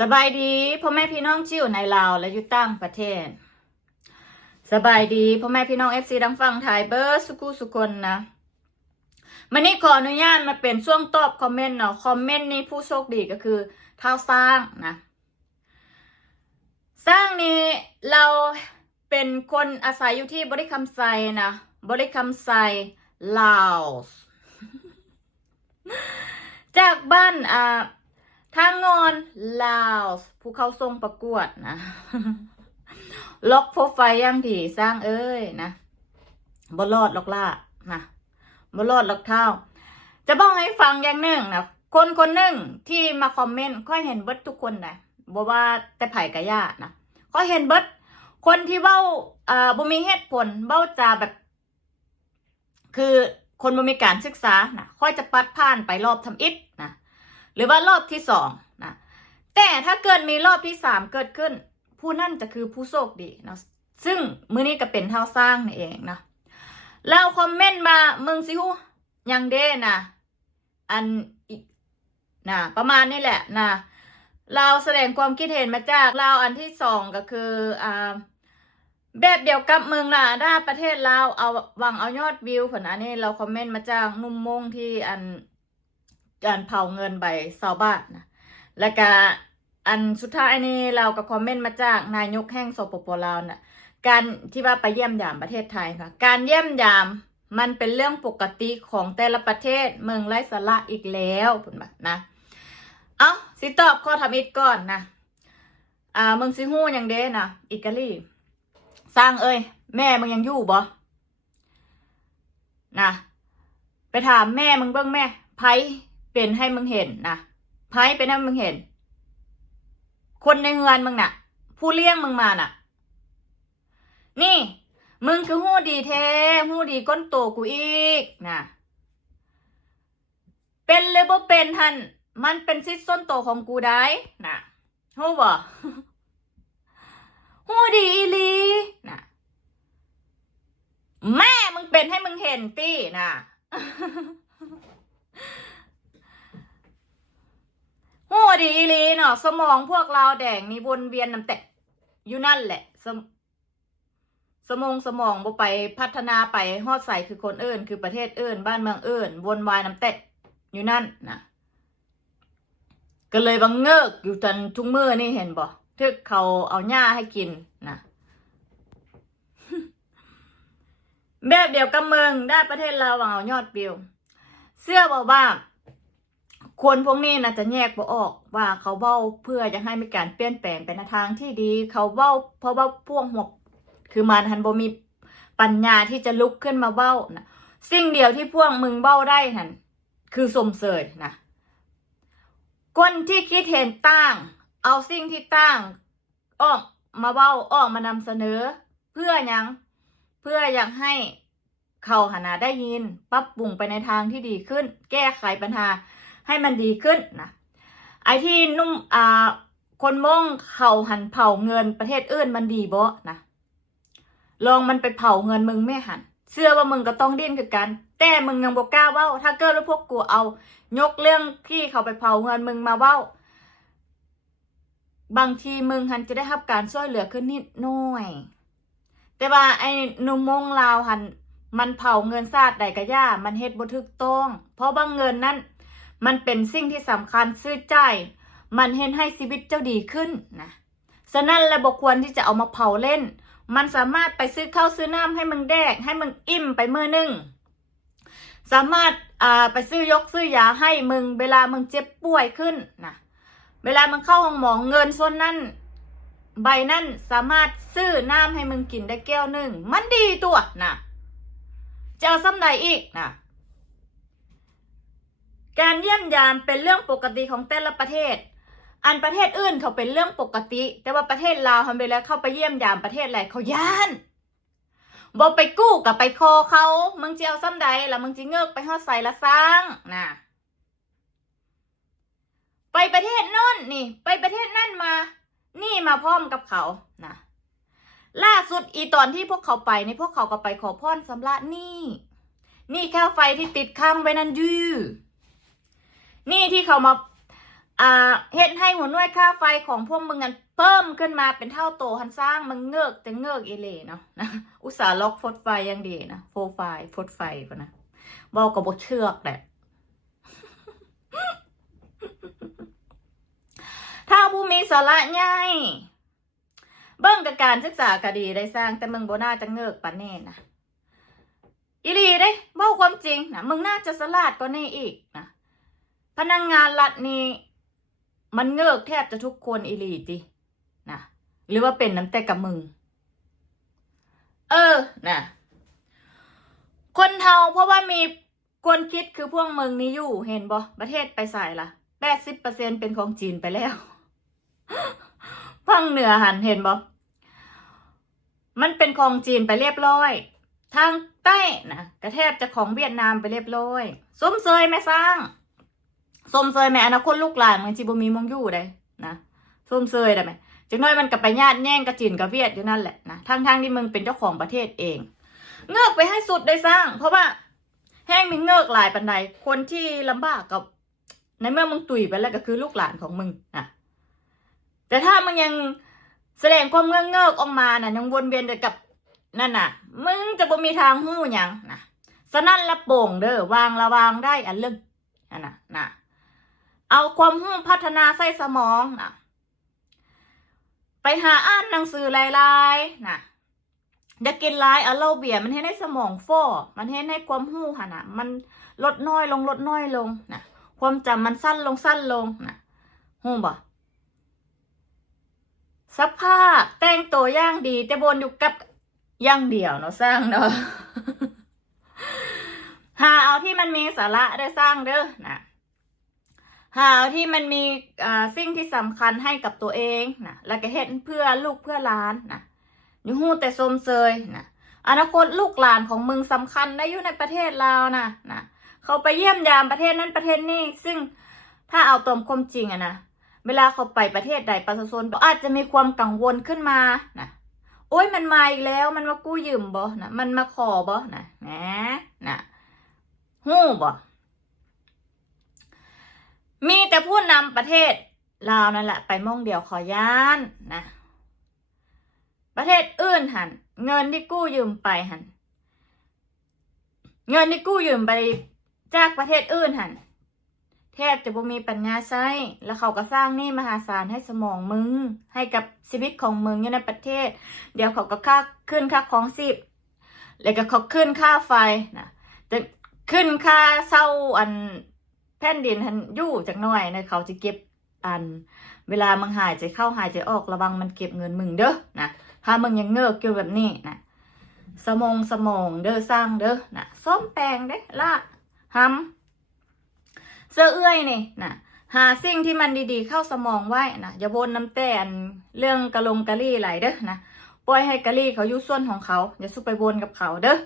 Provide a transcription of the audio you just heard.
สบายดีพ่อแม่พี่น้องที่อยู่ในลาวและอยู่ต่างประเทศ สบายดีพ่อแม่พี่น้องเอฟซีดังฟังไทยเบอร์สุกุสุคนนะมันนี้ขออนุญาตมาเป็นช่วงตอบคอมเมนต์เนาะคอมเมนต์นี้ผู้โชคดีก็คือเท้าสร้างนะสร้างนี้เราเป็นคนอาศัยอยู่ที่บริคำไซนะบริคำไซลาวสจากบ้านอ่า ทางงอนลาวผู้เข้าทรงประกวดนะ ล็อกโปรไฟยังถี่สร้างเอ้ยนะบรอดล็อกล่านะบรอดล็อกเท้า จะบอกให้ฟังอย่างหนึ่งนะคนคนหนึ่งที่มาคอมเมนต์ค่อยเห็นเบิร์ดทุกคนนะบอกว่าแต่ไผ่กะย่านะก็เห็นเบิร์ดคนที่เบ้าอ่าบ่มีเหตุผลเบ้าจาแบบ คือคนบ่มีการศึกษานะค่อยจะปัดผ่านไปรอบทำอิฐนะ หรือว่ารอบที่สองนะแต่ถ้าเกิดมีรอบที่สามเกิดขึ้น ผู้นั่นจะคือผู้โชคดีนะซึ่งมือนี้ก็เป็นเท่าสร้างนี่เองนะแล้วคอมเมนต์มามึงสิฮู้ยังเด้นะอันอีกนะประมาณนี้แหละนะเราแสดงความคิดเห็นมาจากเราอันที่สองก็คืออ่าแบบเดียวกับเมืองละด้าประเทศลาวเอาวังเอายอดวิวผลอันนี้เราคอมเมนต์มาจากนุ่มมงที่อัน การเผาเงินใบสาวบาทนะแล้วก็อันสุดท้ายนี่เราก็คอมเมนต์มาจากนายกแห่งสปปลาวน่ะการที่ว่าไปเยี่ยมยามประเทศไทยค่ะ การเยี่ยมยามมันเป็นเรื่องปกติของแต่ละประเทศเมืองไร้สาระอีกแล้วผลบันะ เอาสิตอบข้อทำอิดก่อนนะ อ่าเมืองซิฮู้ยังเด้นะอิตาลี สร้างเอ้ย แม่มึงยังอยู่บ่นะไปถามแม่มึงเบิ่งแม่ไผ เป็นให้มึงเห็นนะไผเป็นให้มึงเห็น คนในเฮือนมึงน่ะ ผู้เลี้ยงมึงมาน่ะ นี่ มึงคือหู้ดีแท้หู้ดีก้นโตกูอีกนะเป็นเลยบ่เป็นทันมันเป็นซิดส้นโตของกูได้นะหู้บ่หู้ดีอีลีนะแม่มึงเป็นให้มึงเห็นตี้นะ หูดีอีลีเนาะสมองพวกเราแดงนี่วนเวียนน้ำแตกอยู่นั่นแหละ สมสมองสมองบ่ไปพัฒนาไปฮอดใส่คือคนเอื่นคือประเทศเอื่นบ้านเมืองเอื่นวนวายน้ำแตกอยู่นั่นนะก็เลยบังเงิกอยู่จนทุกมือนี่เห็นบ่ทึกเขาเอาหญ้าให้กินนะแบบเดียวกับเมืองได้ประเทศเราวหวังเอายอดวิว เสื้อบอกว่า คนพวกนี้นะจะแยกบ่ออกว่าเขาเบ้าเพื่อจะให้มีการเปลี่ยนแปลงไปในทางที่ดี เขาเบ้าเพราะว่าพวกหมวกคือมันหันบ่มีปัญญาที่จะลุกขึ้นมาเบ้านะสิ่งเดียวที่พวกมึงเบ้าได้นั่นคือสมเสยนะคนที่คิดเห็นต่าง เอาสิ่งที่ต่างออกมาเบ้าออกมานำเสนอ เพื่อยังเพื่ออยากให้เขาหนาได้ยินปรับปรุงไปในทางที่ดีขึ้น แก้ไขปัญหา ให้มันดีขึ้นนะไอที่นุ่มอ่าคนมงเขาหันเผาเงินประเทศอื่นมันดีบ่นะลองมันไปเผาเงินมึงไม่หันเชื่อว่ามึงก็ต้องดิ้นคือกัน แต่มึงยังบอกกล้าเว้า ถ้าเกิดว่าพวกกูเอา ยกเรื่องที่เขาไปเผาเงินมึงมาเว้า บางทีมึงหันจะได้รับการช่วยเหลือขึ้นนิดหน่อย แต่ว่าไอ้นุ่มมงลาวหัน มันเผาเงินซาดใดกระย่ามันเฮ็ดบ่ถูกต้อง เพราะบางเงินนั้น มันเป็นสิ่งที่สำคัญซื้อใจ มันเห็นให้ชีวิตเจ้าดีขึ้นนะฉะนั้นเราบควรที่จะเอามาเผาเล่น มันสามารถไปซื้อข้าวซื้อน้ำให้มึงแดก ให้มึงอิ่มไปมื้อนึงสามารถไปซื้อยกซื้อยาให้มึง เวลามึงเจ็บป่วยขึ้นนะเวลามึงเข้าห้องหมอเงินส่วนนั้น ใบนั่นสามารถซื้อน้ำให้มึงกินได้แก้วหนึ่งมันดีตัวนะจะเอาซ้ำใดอีกนะ การเยี่ยมยามเป็นเรื่องปกติของแต่ละประเทศ อันประเทศอื่นเขาเป็นเรื่องปกติ แต่ว่าประเทศลาวทำไปแล้วเข้าไปเยี่ยมยามประเทศอะไรเขาย่านบอไปกู้กับไปคอเขามึงจะเอาซ้ำใดแล้วมึงจะเงือกไปหอดใส่ละสร้างนะไปประเทศโน่นนี่ ไปประเทศนั่นมา นี่มาพร้อมกับเขานะล่าสุดอีตอนที่พวกเขาไปนี่พวกเขาก็ไปขอพรสำระนี่ นี่แค่ไฟที่ติดข้างไว้นั่นยื้อ นี่ที่เขามาอ่าเฮ็ดให้หัวหน่วยค่าไฟของพวกมึงกันเพิ่มขึ้นมาเป็นเท่าโตหันสร้างมึงเงือกแต่เงือกเอเหลเนาะนะอุตสาห์ล็อกฟดไฟอยังดีนะโฟไฟฟดไฟปะนะเว้ากับบเชือกแหละถ้าผู้มีสาระใหญ่เบิ่งกับการศึกษาก็ดีได้สร้างแต่มึงบ่น่าจะเงือกปานแน่นะอีลีเด้เว้าความจริงนะมึงน่าจะสลาดกว่านี้อีกนะ พนักงงานรัฐนี่มันเงือกแทบจะทุกคนอีหลีตินะหรือว่าเป็นน้ำแต่กับมึง เออนะคนเทาเพราะว่ามีกวนคิดคือพวกมึงนี่อยู่เห็นบ่ประเทศไปใส่ละแปดสิบเปอร์เซ็นเป็นของจีนไปแล้วฟังเหนือหันเห็นบ่มันเป็นของจีนไปเรียบร้อย ทางใต้นะกระแทบจะของเวียดนามไปเรียบร้อยสมเซยแม่สร้าง สมเซยแม่อนาคตลูกหลานมันจิบ่มีมงอยู่ได้นะสมเซยได้ไหมจังน้อยมันกับไปญาติแย่งกับจีนกับเวียดอยู่นั่นแหละนะทั้งทางๆที่มึงเป็นเจ้าของประเทศเอง เงือกไปให้สุดได้สร้าง เพราะว่าแห้งมีเงือกหลายปันใดคนที่ลำบากกับ ในเมื่อมึงตุยไปแล้วก็คือลูกหลานของมึงนะแต่ถ้ามึงยังแสดงความเงือกเงือกออกมาน่ะยังวนเวียนกับนั่นน่ะ มึงจะบ่มีทางหู้ยังนะสนั่นละโป่งเด้อวางระวางได้อันเรื่องอันน่ะนะ เอาความหู้พัฒนาใส่สมองนะไปหาอ่านหนังสือหลายๆนะอย่ากินหลายเอาเหล้าเบียร์มันให้ในสมองฟ่อมันให้ในความหู้ค่ะนะมันลดน้อยลงลดน้อยลงนะความจำมันสั้นลงสั้นลงนะหู้บ่สภาพแต่งตัวย่างดี แต่บนอยู่กับย่างเดียวเนาะสร้างเนาะหาเอาที่มันมีสาระได้สร้างเด้อนะ หาเอาที่มันมีอ่าสิ่งที่สำคัญให้กับตัวเองนะแล้วก็เฮ็ดเพื่อลูกเพื่อหลานนะอยู่หู้แต่สมเซยนะอนาคตลูกหลานของมึงสำคัญได้อยู่ในประเทศลานะนะเขาไปเยี่ยมยามประเทศนั้นประเทศนี้ซึ่งถ้าเอาตามความจริงอะนะเวลาเขาไปประเทศใดประชาชนอาจจะมีความกังวลขึ้นมานะโอ้ยมันมาอีกแล้วมันมากู้ยืมบ่นะมันมาขอบ่นะแหมนะหู้บ่ มีแต่ผู้นำประเทศลาวนั่นแหละ ไปมองเดียวขอย่านนะ ประเทศอื่นหัน เงินที่กู้ยืมไปหัน เงินที่กู้ยืมไปจากประเทศอื่นหันแทบจะบ่มีปัญญาใช้ แล้วเขาก็สร้างหนี่มหาศาลให้สมองมึง ให้กับชีวิตของมึงอยู่ในประเทศ เดี๋ยวเขาก็ค่าขึ้นค่าของสิบแล้วก็เขาขึ้นค่าไฟนะจะขึ้นค่าเช่าอัน แผ่นดินหันยู่จากหน่อยนะเขาจะเก็บอัน เวลามึงหายใจเข้าหายใจออกระวังมันเก็บเงินมึงเด้อนะถ้ามึงยังเงือกอยู่แบบนี้นะสมองสมองเด้อสร้างเด้อนะส้มแปลงเด้ละหำเสื้อเอื้อยนี่นะหาสิ่งที่มันดีๆ เข้าสมองไว้นะอย่าบนน้ำแตนเรื่องกะลงกะลี่ไหลเด้อนะปล่อยให้กะลี่เขาอยู่ส่วนของเขา อย่าสู้ไปบนกับเขาเด้อ